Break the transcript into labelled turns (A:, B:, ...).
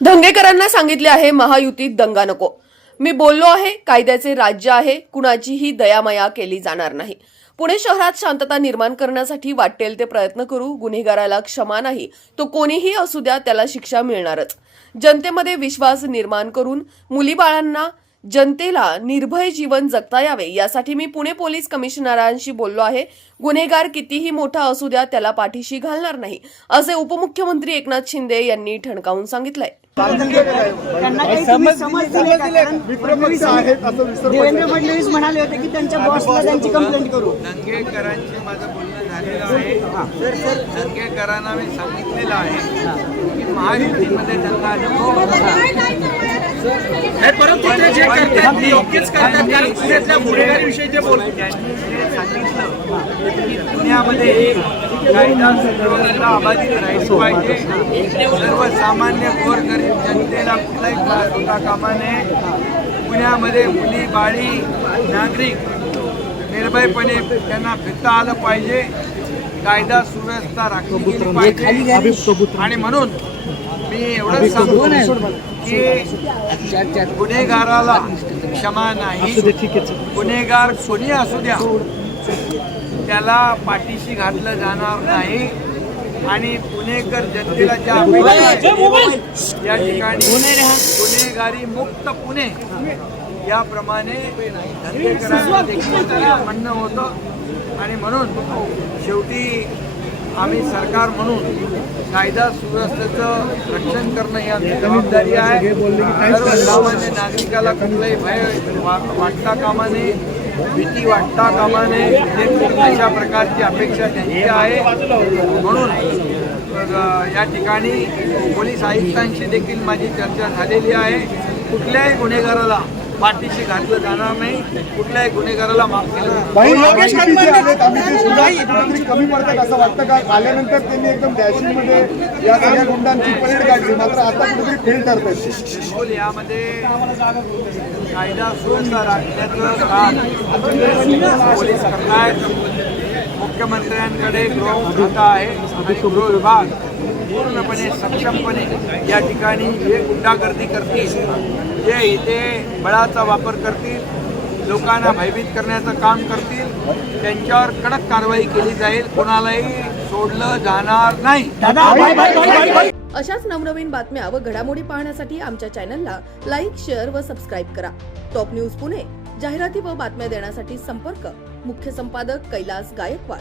A: दंगेकरांना सांगितले आहे महायुतीत दंगा नको. मी बोललो आहे कायद्याचे राज्य आहे कुणाचीही दयामया केली जाणार नाही. पुणे शहरात शांतता निर्माण करण्यासाठी वाटेल ते प्रयत्न करू गुन्हेगाराला क्षमा नाही तो कोणीही असू द्या त्याला शिक्षा मिळणारच. जनतेमध्ये विश्वास निर्माण करून मुलीबाळांना जनतेला निर्भय जीवन जगता यावे यासाठी मी पुणे पोलीस कमिशनरांशी बोललो आहे. गुन्हेगार कितीही मोठा असू द्या त्याला पाठीशी घालणार नाही असे उपमुख्यमंत्री एकनाथ शिंदे यांनी ठणकावून सांगितलंय.
B: त्यांना काही तुम्ही समज दिली का? कारण
C: विप्रपक्ष आहेत असं विसर
B: देवेंद्र फडणवीस म्हणाले होते की त्यांच्या बॉसला त्यांची कंप्लेंट करू.
D: दंगेकरांशी माझं बोलणं झालेलं आहे. दंगेकरांना मी सांगितलेलं आहे की महायुतीमध्ये
E: परंतु जे करतात ते योग्यच करतात कारण पुण्यातल्या गुन्हेगारीविषयी जे
D: सांगितलं की पुण्यामध्ये कायदा सुव्यवस्था अबाधित राहिली पाहिजे. सर्वसामान्य गोरगरीब जनतेला कुठलाही त्रास होता कामा नये. पुण्यामध्ये मुली बाळी नागरिक निर्भयपणे त्यांना फिरता आलं पाहिजे. कायदा सुव्यवस्था राखली पाहिजे. आणि म्हणून मी एवढंच सांगतो. की गुन्हेगाराला क्षमा नाही गुन्हेगार कोणी असू द्या त्याला पाठीशी घातलं जाणार नाही. आणि पुणेकर जनतेला ज्या या ठिकाणी गुन्हेगारी मुक्त पुणे याप्रमाणे धंदेकरांचं देखील म्हणणं होतं. आणि म्हणून शेवटी आम्ही सरकार म्हणून कायदा सुव्यवस्थेचं रक्षण करणं ही आमची जबाबदारी आहे. सर्वसामान्य नागरिकाला कुठलाही भय वाटता कामा नये भीती वाटता कामा नये. देखील अशा प्रकारची अपेक्षा त्यांची आहे. म्हणून या ठिकाणी पोलीस आयुक्तांशी देखील माझी चर्चा झालेली आहे. कुठल्याही गुन्हेगाराला पाठीशी घातलं जाणार नाही. कुठल्याही गुन्हेगाराला माफ केलं
C: कमी पडतात असं वाटतं का? आल्यानंतर त्यांनी एकदम डॅशिंगमध्ये या सगळ्या गुंडांची परेड काढली मात्र आता कुठेतरी फेल ठरतात
D: बिलकुल यामध्ये कायदा सुव्यवस्था राखण्याचं काम पोलीस करतायत. मुख्यमंत्र्यांकडे गृह खातं आहे. आणि गृह विभाग पूर्णपणे सक्षमपणे या ठिकाणी जे गुंडागर्दी करतील जे इथे बळाचा वापर करतील लोकांना भयभीत करण्याचं काम करतील त्यांच्यावर कडक कारवाई केली जाईल कोणालाही सोडलं जाणार नाही.
A: अशाच नवनवीन बातम्या व घडामोडी पाहण्यासाठी आमच्या चॅनलला लाईक शेअर व सबस्क्राईब करा. टॉप न्यूज पुणे जाहिराती व बातम्या देण्यासाठी संपर्क मुख्य संपादक कैलास गायकवाड.